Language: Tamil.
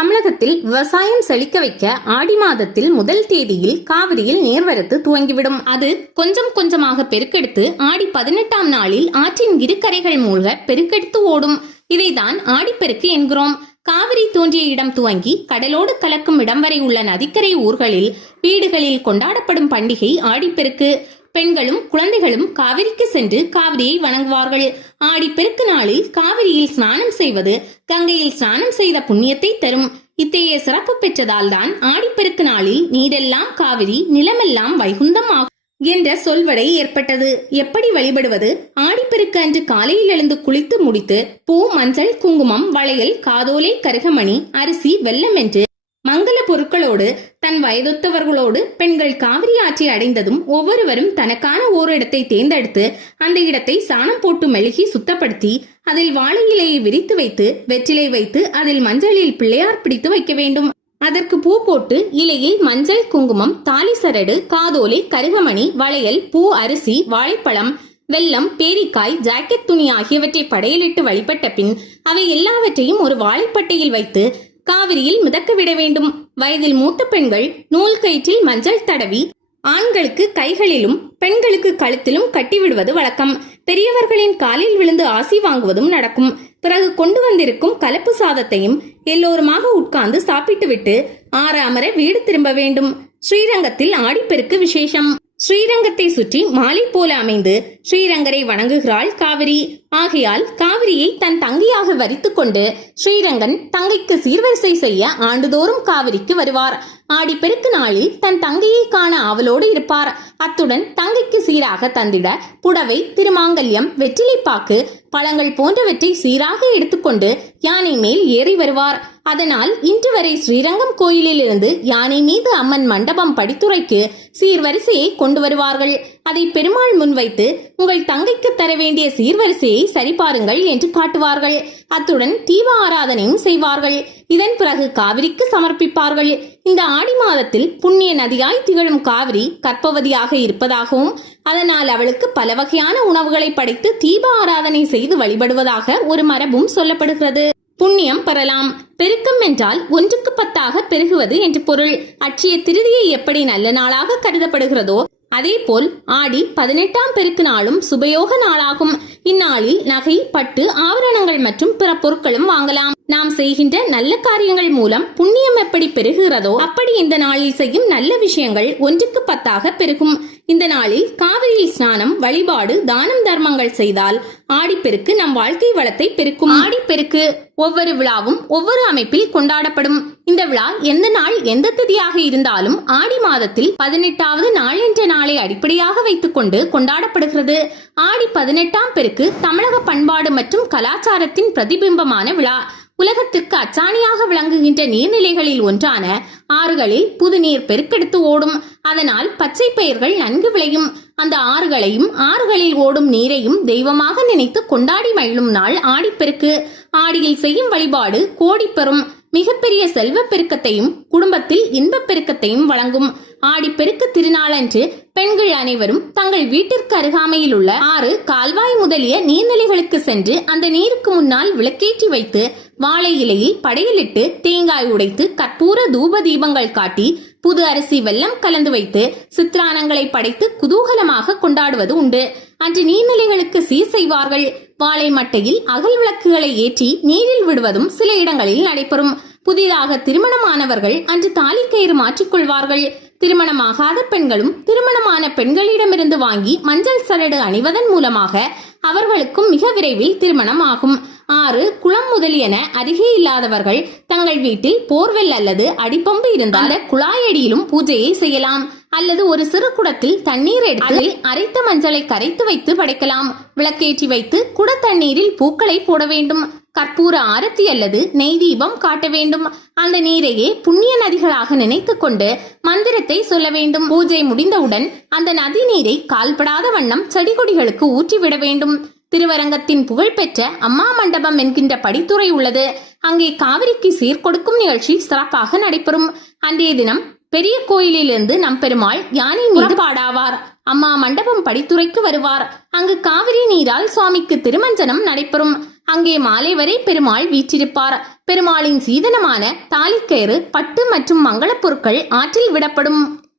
தமிழகத்தில் விவசாயம் செழிக்க வைக்க ஆடி மாதத்தில் முதல் தேதியில் காவிரியில் நீர்வரத்து துவங்கிவிடும். அது கொஞ்சம் கொஞ்சமாக பெருக்கெடுத்து ஆடி பதினெட்டாம் நாளில் ஆற்றின் இரு கரைகள் மூழ்க பெருக்கெடுத்து ஓடும். இதைதான் ஆடிப்பெருக்கு என்கிறோம். காவிரி தோன்றிய இடம் துவங்கி கடலோடு கலக்கும் இடம் வரை உள்ள நதிக்கரை ஊர்களில் வீடுகளில் கொண்டாடப்படும் பண்டிகை ஆடிப்பெருக்கு. பெண்களும் குழந்தைகளும் காவிரிக்கு சென்று காவிரியை வணங்குவார்கள். ஆடிப்பெருக்கு நாளில் காவிரியில் ஸ்நானம் செய்வது கங்கையில் ஸ்நானம் செய்த புண்ணியத்தை தரும். இத்தகைய சிறப்பு பெற்றதால் தான் ஆடிப்பெருக்கு நாளில் நீரெல்லாம் காவிரி நிலமெல்லாம் வைகுந்தம் ஆகும் என்ற சொல்வடை ஏற்பட்டது. எப்படி வழிபடுவது? ஆடிப்பெருக்கு அன்று காலையில் எழுந்து குளித்து முடித்து பூ மஞ்சள் குங்குமம் வளையல் காதோலை கருகமணி அரிசி வெல்லம் என்று மங்கள பொருட்களோடு தன் வயதொத்தவர்களோடு பெண்கள் காவிரி ஆற்றை அடைந்ததும் ஒவ்வொருவரும் தனக்கான ஓரிடத்தை தேர்ந்தெடுத்து அந்த இடத்தை சாணம் போட்டு மெழுகி சுத்தப்படுத்தி அதில் வாழை இலையை விரித்து வைத்து வெற்றிலை வைத்து அதில் மஞ்சளில் பிள்ளையார் பிடித்து வைக்க வேண்டும். அதற்கு பூ போட்டு இலையில் மஞ்சள் குங்குமம் தாலி சரடு காதோலி கருகமணி வளையல் பூ அரிசி வாழைப்பழம் வெல்லம் பேரிக்காய் ஜாக்கெட் துணி ஆகியவற்றை படையலிட்டு வழிபட்ட பின் அவை எல்லாவற்றையும் ஒரு வாழைப்பட்டையில் வைத்து காவிரியில் மிதக்க விட வேண்டும். வயதில் மூத்த பெண்கள் நூல் கயிற்றில் மஞ்சள் தடவி ஆண்களுக்கு கைகளிலும் பெண்களுக்கு கழுத்திலும் கட்டிவிடுவது வழக்கம். பெரியவர்களின் காலில் விழுந்து ஆசி வாங்குவதும் நடக்கும். பிறகு கொண்டு வந்திருக்கும் கலப்பு சாதத்தையும் எல்லோருமாக உட்கார்ந்து சாப்பிட்டுவிட்டு ஆறாமற வீடு திரும்ப வேண்டும். ஸ்ரீரங்கத்தில் ஆடிப்பெருக்கு விசேஷம். ஸ்ரீரங்கத்தை சுற்றி மாலை போல அமைந்து ஸ்ரீரங்கரை வணங்குகிறாள் காவிரி. ஆகையால் காவிரியை தன் தங்கையாக வரித்துக் கொண்டு ஸ்ரீரங்கன் தங்கைக்கு சீர்வரிசை செய்ய ஆண்டுதோறும் காவிரிக்கு வருவார். ஆடிப்பெருக்கு நாளில் தன் தங்கையை காண ஆவலோடு இருப்பார். அத்துடன் தங்கைக்கு சீராக தந்திட புடவை திருமாங்கல்யம் வெற்றிலைப்பாக்கு பழங்கள் போன்றவற்றை சீராக எடுத்துக்கொண்டு யானை மேல் ஏறி வருவார். அதனால் இன்று வரை ஸ்ரீரங்கம் கோயிலில் இருந்து யானை மீது அம்மன் மண்டபம் படித்துறைக்கு சீர்வரிசையை கொண்டு வருவார்கள். அதை பெருமாள் முன்வைத்து உங்கள் தங்கைக்கு தர வேண்டிய சீர்வரிசையை சரிபாருங்கள் என்று காட்டுவார்கள். அத்துடன் தீப ஆராதனையும் செய்வார்கள். இதன் பிறகு காவிரிக்கு சமர்ப்பிப்பார்கள். இந்த ஆடி மாதத்தில் புண்ணிய நதியாய் திகழும் காவிரி கற்பவதியாக இருப்பதாகவும் அதனால் அவளுக்கு பல வகையான உணவுகளை படைத்து தீப ஆராதனை செய்து வழிபடுவதாக ஒரு மரபும் சொல்லப்படுகிறது. புண்ணியம் பெறலாம். பெருக்கம் என்றால் ஒன்றுக்கு பத்தாக பெருகுவது என்று பொருள். அட்சய திருதியை எப்படி நல்ல நாளாக கருதப்படுகிறதோ அதேபோல் ஆடி பதினெட்டாம் பெருக்கு நாளும் சுபயோக நாளாகும். இந்நாளில் நகை பட்டு ஆபரணங்கள் மற்றும் பிற பொருட்களும் வாங்கலாம். நாம் செய்கின்ற நல்ல காரியங்கள் மூலம் புண்ணியம் எப்படி பெருகிறதோ அப்படி இந்த நாளில் செய்யும் நல்ல விஷயங்கள் ஒன்றுக்கு பத்தாக பெருகும். இந்த நாளில் காவிரியில் ஸ்நானம் வழிபாடு தானம் தர்மங்கள் செய்தால் ஆடிப்பெருக்கு நம் வாழ்க்கை வளத்தை பெருக்கும். ஆடிப்பெருக்கு ஒவ்வொரு விழாவும் ஒவ்வொரு அமைப்பில் கொண்டாடப்படும். இந்த விழா எந்த நாள் எந்த திதியாக இருந்தாலும் ஆடி மாதத்தில் பதினெட்டாவது நாள் என்ற நாளை அடிப்படையாக வைத்துக்கொண்டு கொண்டாடப்படுகிறது. ஆடி பதினெட்டாம் பெருக்கு தமிழக பண்பாடு மற்றும் கலாச்சாரத்தின் பிரதிபிம்பமான விழா. உலகத்திற்கு அச்சாணியாக விளங்குகின்ற நீர்நிலைகளில் ஒன்றான ஆறுகளில் புதுநீர் பெருக்கெடுத்து ஓடும். அதனால் பச்சை பயிர்கள் நன்கு விளையும். அந்த ஆறுகளையும் ஆறுகளில் ஓடும் நீரையும் தெய்வமாக நினைத்து கொண்டாடி மகிழும் நாள் ஆடிப்பெருக்கு. ஆடியில் செய்யும் வழிபாடு கோடி பெறும் மிகப்பெரிய செல்வ பெருக்கத்தையும் குடும்பத்தில் இன்பப் பெருக்கத்தையும் வழங்கும். ஆடிப்பெருக்கு திருநாளன்று பெண்கள் அனைவரும் தங்கள் வீட்டிற்கு அருகாமையில் உள்ள ஆறு கால்வாய் முதலிய நீர்நிலைகளுக்கு சென்று அந்த நீருக்கு முன்னால் விளக்கேற்றி வைத்து வாழை இலையில் படையலிட்டு தேங்காய் உடைத்து கற்பூர தூப தீபங்கள் காட்டி புது அரிசி வெல்லம் கலந்து வைத்து சித்திரானங்களை படைத்து குதூகலமாக கொண்டாடுவது உண்டு. அன்று நீர்நிலைகளுக்கு சீர் செய்வார்கள். வாழை மட்டையில் அகல் விளக்குகளை ஏற்றி நீரில் விடுவதும் சில இடங்களில் நடைபெறும். புதிதாக திருமணமானவர்கள் அன்று தாலிக்கயிறு மாற்றிக்கொள்வார்கள் திருமணமாகாத பெண்களும் திருமணமான பெண்களிடமிருந்து வாங்கி மஞ்சள் சரடு அணிவதன் மூலமாக அவர்களுக்கும் மிக விரைவில் திருமணம் ஆகும். ஆறு குளம் முதலியன அருகே இல்லாதவர்கள் தங்கள் வீட்டில் போர்வெல் அல்லது அடிப்பம்பு இருந்தால் குழாயடியிலும் பூஜையை செய்யலாம். அல்லது ஒரு சிறு குடத்தில் தண்ணீர் எடுத்து அரைத்த மஞ்சளை கரைத்து வைத்து படைக்கலாம். விளக்கேற்றி வைத்து குட தண்ணீரில் பூக்களை போட வேண்டும். கற்பூர ஆரத்தி அல்லது நெய் தீபம் காட்ட வேண்டும். அந்த நீரையே புண்ணிய நதிகளாக நினைத்துக் கொண்டு மந்திரத்தை சொல்ல வேண்டும். பூஜை முடிந்தவுடன் அந்த நதி நீரை கால்படாத வண்ணம் செடி கொடிகளுக்கு ஊற்றிவிட வேண்டும். திருவரங்கத்தின் புகழ்பெற்ற அம்மா மண்டபம் என்கின்ற படித்துறை உள்ளது. அங்கே காவிரிக்கு சீர்கொடுக்கும் நிகழ்ச்சி சிறப்பாக நடைபெறும். அன்றைய தினம் பெரிய கோயிலிலிருந்து நம் பெருமாள் யானை மீது பாடாவார் அம்மா மண்டபம் படித்துறைக்கு வருவார். அங்கு காவிரி நீரால் சுவாமிக்கு திருமஞ்சனம் நடைபெறும். அங்கே மாலை வரை பெருமாள் வீற்றிருப்பார். பெருமாளின் சீதனமான தாலிக்கயிறு பட்டு மற்றும் மங்களப் பொருட்கள் ஆற்றில் விடப்படும்.